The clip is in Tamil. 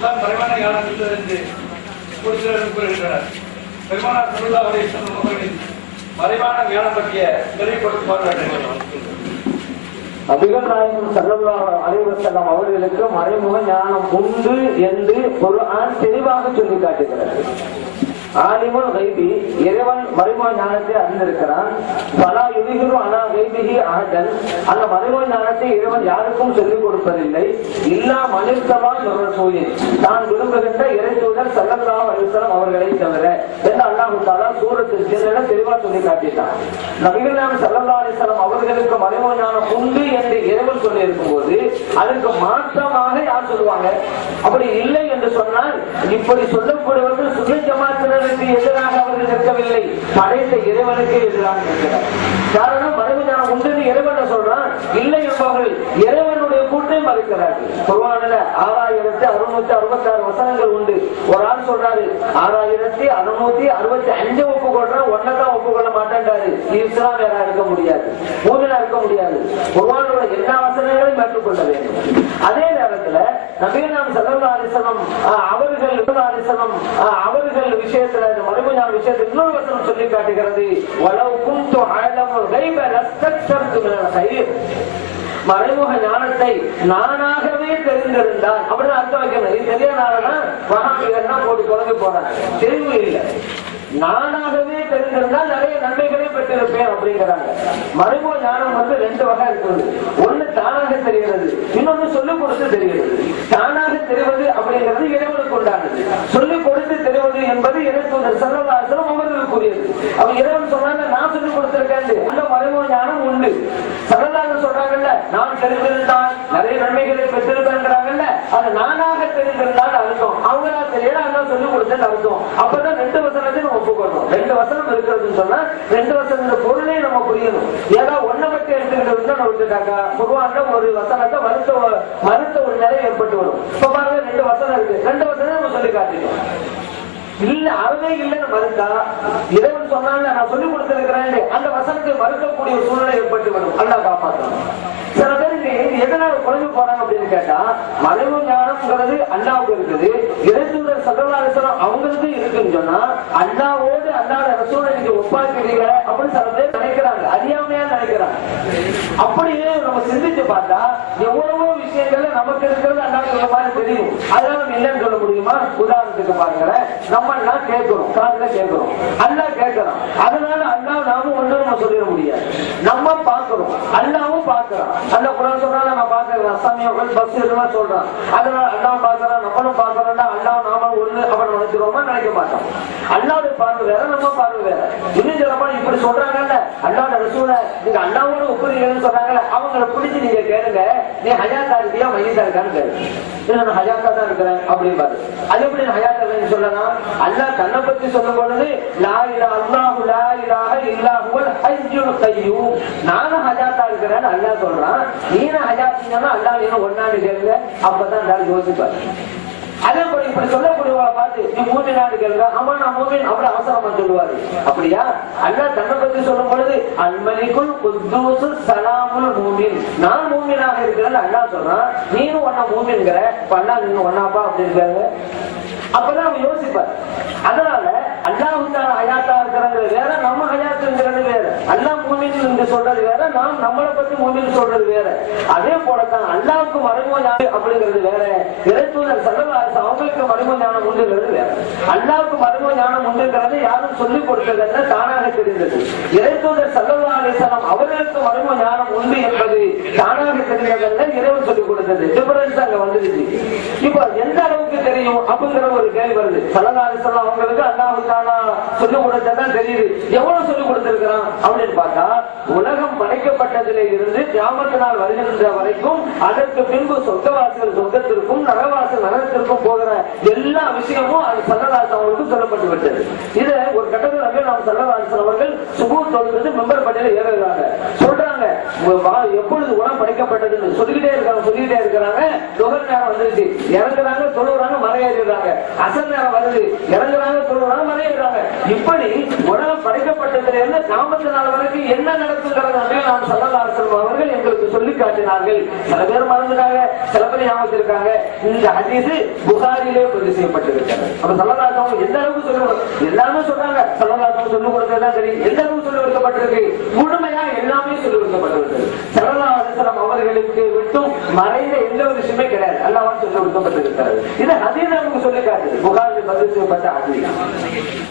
தான் மறைவான ஞானத்தில் என்று ஒரு சிலர் கூறுகின்றனர். பெருமானார் சல்லா அலிஸ்லாம் அவர்களின் மறைவான ஞானம் பற்றிய தெளிவுபடுத்துமாறு அதிகம் நாயகம் சல்லல்லாஹு அலைஹி அவர்களுக்கு மறைமுக ஞானம் உண்டு என்று குர்ஆன் தெளிவாக சொல்லி காட்டுகிறார் ஆலிமுல் கைபி இறைவன் மறைமுக ஞானத்தை அறிந்திருக்கிறான். பலா யுதிகுரு அனா கைபிஹி அஹதன். அந்த மறைமுக ஞானத்தை இறைவன் யாருக்கும் சொல்லிக் கொடுப்பதில்லை. இல்லா மனிதமா ரசூலின் தான் விரும்புகின்ற இறை தூதர் சல்லல்லாஹு அலைஹி வஸல்லம் அவர்களை தவிர. என்று அல்லாஹ் தஆலா சூரத்தில் ஜின்னில தெளிவா சொல்லி காட்டிட்டான். நபிகள் நாயகம் ஸல்லல்லாஹு அலைஹி அவர்களுக்கு மறைமுக ஞானம் உண்டு என்று இறைவன் சொல்லி இருக்கும்போது அதுக்கு மாற்றமாக யார் சொல்லுவாங்க? அப்படி இல்லை என்று சொன்னால் இப்படி சொல்லக்கூடியவர்கள் சுய ஜமாத்தினருக்கு எதிராக அவர்கள் நிற்கவில்லை. படைத்த இறைவனுக்கு எதிராக நிற்கிறார். காரணம் மறைவு ஞானம் உண்டு இறைவன் சொல்றான். இல்லை என்பவர்கள் இறைவனுடைய கூட்டை மறுக்கிறார்கள். குர்ஆனில் ஆறாயிரத்தி அறுநூத்தி அறுபத்தி ஆறு வசனங்கள் உண்டு. ஒரு ஆள் சொல்றாரு ஆறாயிரத்தி அறுநூத்தி அறுபத்தி அஞ்சு ஒப்புக்கொள்றேன் ஒன்னதான் ஒப்புக்கொள்ள மாட்டேன்றாரு. நீ இஸ்லாம் வேற இருக்க முடியாது. மூமினா இருக்க முடியாது. குர்ஆனோட எல்லா வசனங்களையும் மேற்கொள்ள வேண்டும். அதே நேரத்தில் நபீனாம் சல்லா அலிசனம் அவர்கள் அலிசனம் அவர்கள் விஷயத்துல இந்த விஷயத்தில் இன்னொரு வசனம் சொல்லி காட்டுகிறது. வலவு குந்து கைப மறைமுக ஞானத்தை நானாகவே தெரிந்திருந்தால் அப்படின்னு அர்த்தம் வைக்கணும் இது தெரியாதனாலனா போட்டு குழந்தை போறாங்க தெளிவு இல்லை. நானாகவே தெரிந்திருந்தால் நிறைய நன்மைகளை பெற்றிருப்பேன் அப்படிங்கிறாங்க மறைமுக ஞானம் வந்து ரெண்டு வகை இருக்குது ஒண்ணு தானாக தெரிகிறது இன்னொன்னு சொல்லு கொடுத்து தெரிகிறது. தானாக தெரிவது அப்படிங்கிறது இறைவனுக்கு உண்டானது. சொல்லு கொடுத்து தெரிவது என்பது இறைத்தூதர் சர்வதாசனம் அவர்களுக்குரியது. அவ இறைவன் சொன்னாங்க நான் சொல்லி கொடுத்திருக்கேன் அந்த மறைமுக ஞானம் உண்டு. சரதாக சொல்றாங்கல்ல நான் தெரிந்திருந்தால் நிறைய நன்மைகளை பெற்றிருப்பேங்கிறாங்கல்ல அது நானாக தெரிந்திருந்தால் அர்த்தம். அவங்களா தெரியல அதான் சொல்லிக் கொடுத்தது அர்த்தம். அப்பதான் ரெண்டு வசனத்தையும் நம்ம ஒப்புக்கணும். ரெண்டு வசனம் இருக்கிறதுன்னு சொன்னா ரெண்டு வசனத்த பொருளே நம்ம புரியணும். ஏதோ ஒன்ன மட்டும் எடுத்துக்கிட்டு நம்ம விட்டுட்டாக்கா? பொதுவாக ஒரு வசனத்தை மறுத்த மறுத்த ஒரு நிலை ஏற்பட்டு வரும். இப்ப பாருங்க ரெண்டு வசனம் இருக்கு. ரெண்டு வசனம் நம்ம சொல்லி காட்டிட்டோம். இல்ல அறவே இல்லைன்னு மறுத்தா இறைவன் சொன்னாங்க நான் சொல்லி கொடுத்திருக்கிறேன் அந்த வசனத்தை மறுக்கக்கூடிய சூழ்நிலை ஏற்பட்டு வரும். அல்லா காப்பாற்றணும் சில பேர் இங்க இது எதனால குழம்பு போறாங்க அப்படின்னு கேட்டா மறைவு ஞானம்ங்கிறது அண்ணாவுக்கு இருக்குது. இறைத்தூதர் சகலாரசனம் அவங்களுக்கு இருக்குன்னு சொன்னா அண்ணாவோடு அண்ணாவோட ரசூலை நீங்க ஒப்பாக்கிறீங்க அப்படின்னு சில பேர் நினைக்கிறாங்க. அறியாமையா நினைக்கிறாங்க. அப்படியே நம்ம சிந்திச்சு பார்த்தா எவ்வளவோ விஷயங்கள்ல நமக்கு இருக்கிறது அண்ணாவுக்கு மாதிரி தெரியும். அதெல்லாம் இல்லைன்னு சொல்ல முடியுமா? உதாரணம் உதாரணத்துக்கு பாருங்களேன். நம்ம எல்லாம் கேட்கிறோம். காதுல கேட்கிறோம். அல்லா கேட்கிறோம் அதனால அல்லா நாமும் ஒண்ணு நம்ம சொல்லிட முடியாது. நம்ம பார்க்கிறோம். அல்லாவும் பார்க்கிறோம் அந்த குரான் சொல்றாங்க நான் பார்க்கிறேன். அசாமியர்கள் பஸ் இதெல்லாம் சொல்றான். அதனால அல்லா பார்க்கறான் நம்மளும் பார்க்கறோம்னா அல்லா நாம ஒண்ணு அவன் நினைச்சிருவோமா நினைக்க மாட்டோம். அல்லாவுடைய பார்வை வேற நம்ம பார்வை வேற. இன்னும் சொல்லப்பா இப்படி சொல்றாங்கல்ல அல்லாவோட ரசூல நீங்க அல்லாவோட ஒப்புறீங்கன்னு சொல்றாங்கல்ல அவங்கள பிடிச்சு நீங்க கேளுங்க. நீ ஹயாத்தா இருக்கியா மையத்தா இருக்கான்னு கேளு. நான் ஹயாத்தா தான் இருக்கிறேன் அப்படின்னு பாரு அது எப்படி நான் சொல்லலாம். அல்லாஹ் தன்னை பத்தி சொல்லும் பொழுது லா இலா அல்லாஹு லா இலாஹ இல்லாஹுவல் ஹய்யுல் கய்யூம் நானும் ஹஜாத்தா இருக்கிறேன்னு அல்லாஹ் சொல்றான். நீனும் ஹஜாத்தீங்கன்னா அல்லாஹ் நீனும் ஒன்னாண்டு கேளுங்க. அப்பதான் எல்லாரும் யோசிப்பாரு. அதே போல இப்படி சொல்லக்கூடியவங்களை பார்த்து நீ மூமினான்னு கேளுங்க. ஆமா நான் மூமின் அப்படி அவசரமா சொல்லுவாரு. அப்படியா? அல்லாஹ் தன்னை பத்தி சொல்லும் பொழுது அல்மலிக்குள் குத்தூசு சலாமுல் மூமின். நான் மூமினாக இருக்கிறேன்னு அல்லாஹ் சொல்றான். நீனும் ஒன்னா மூமின்கிற பண்ணா நின்னு ஒன்னாப்பா அப்படின்னு அப்பதான் அவன் யோசிப்பார் அதனால அல்லாஹ் வேற நம்ம ஹயாத்துங்கிறது வேற. அல்லாஹ் மூமின் என்று சொல்றது வேற நாம் நம்மளை பத்தி மூமின் சொல்றது வேற. அதே போலதான் அல்லாவுக்கு மறைமுக ஞானம் அப்படிங்கிறது வேற. இறைத்தூதர் சல்லவாசு அவங்களுக்கு மறைமுக ஞானம் உண்டுங்கிறது வேற. அல்லாவுக்கு மறைமுக ஞானம் உண்டுங்கிறது யாரும் சொல்லிக் கொடுத்ததல்ல தானாக தெரிந்தது. இறைத்தூதர் சல்லவா அலிசலாம் அவர்களுக்கு மறைமுக ஞானம் உண்டு என்பது தானாக தெரிந்ததல்ல இறைவன் சொல்லிக் கொடுத்தது. டிஃபரன்ஸ் அங்க வந்துருச்சு இப்போ எந்த அளவுக்கு தெரியும் அப்படிங்கிற ஒரு கேள்வி வருது. சல்லா அலிசல்லாம் அவங்களுக்கு அல்லாவுக்கான தானா சொல்லிக் கொடுத்ததான் தெரியுது எவ்வளவு சொல்லிக் கொடுத்திருக்கிறான் அப்படின்னு பார்த்தா உலகம் படைக்கப்பட்டதிலே இருந்து கியாமத்து நாள் வருகின்ற வரைக்கும் அதற்கு பின்பு சொர்க்கவாசிகள் சொர்க்கத்திற்கும் நரவாசல் நரகத்திற்கும் போகிற எல்லா விஷயமும் அது சல்லதாசன் அவர்களுக்கு சொல்லப்பட்டு விட்டது. இது ஒரு கட்டத்தில் நாம் சல்லதாசன் அவர்கள் சுகூர் தொழுது மெம்பர் பட்டியல ஏறுகிறாங்க. சொல்றாங்க எப்பொழுது உலகம் படைக்கப்பட்டதுன்னு சொல்லிக்கிட்டே இருக்காங்க சொல்லிக்கிட்டே இருக்கிறாங்க. நுகர் நேரம் வந்துருச்சு. இறங்குறாங்க தொழுகிறாங்க மறையேறாங்க அசல் நேரம் வருது. இறங்குறாங்க தொழுகிறாங்க மறையேறாங்க இப்படி உலகம் படைக்கப்பட்டதுல இருந்து காமத்து நாள் வரைக்கும் என்ன நடக்குங்கிறத நபிகள் நாம் சல்லல்லாஹு அவர்கள் எங்களுக்கு சொல்லி காட்டினார்கள். சில பேர் மறந்துட்டாங்க சில பேர் ஞாபகத்திருக்காங்க. இந்த ஹதீஸ் புகாரிலே பதிவு செய்யப்பட்டிருக்கிறது. அப்ப சல்லதாசம் எந்த அளவுக்கு சொல்லணும் எல்லாமே சொல்றாங்க. சல்லதாசம் சொல்லி கொடுத்ததுதான் சரி. எந்த அளவுக்கு சொல்லி கொடுக்கப்பட்டிருக்கு? முழுமையா எல்லாமே சொல்லி கொடுக்கப்பட்டிருக்கு சல்லல்லாஹு அவர்களுக்கு விட்டும் மறைந்த எந்த ஒரு விஷயமே கிடையாது. அல்லாமல் சொல்லி கொடுக்கப்பட்டிருக்கிறது. இது அதே நமக்கு சொல்லி காட்டுது. புகாரில் பதிவு செய்யப்பட்ட ஹதீஸ்.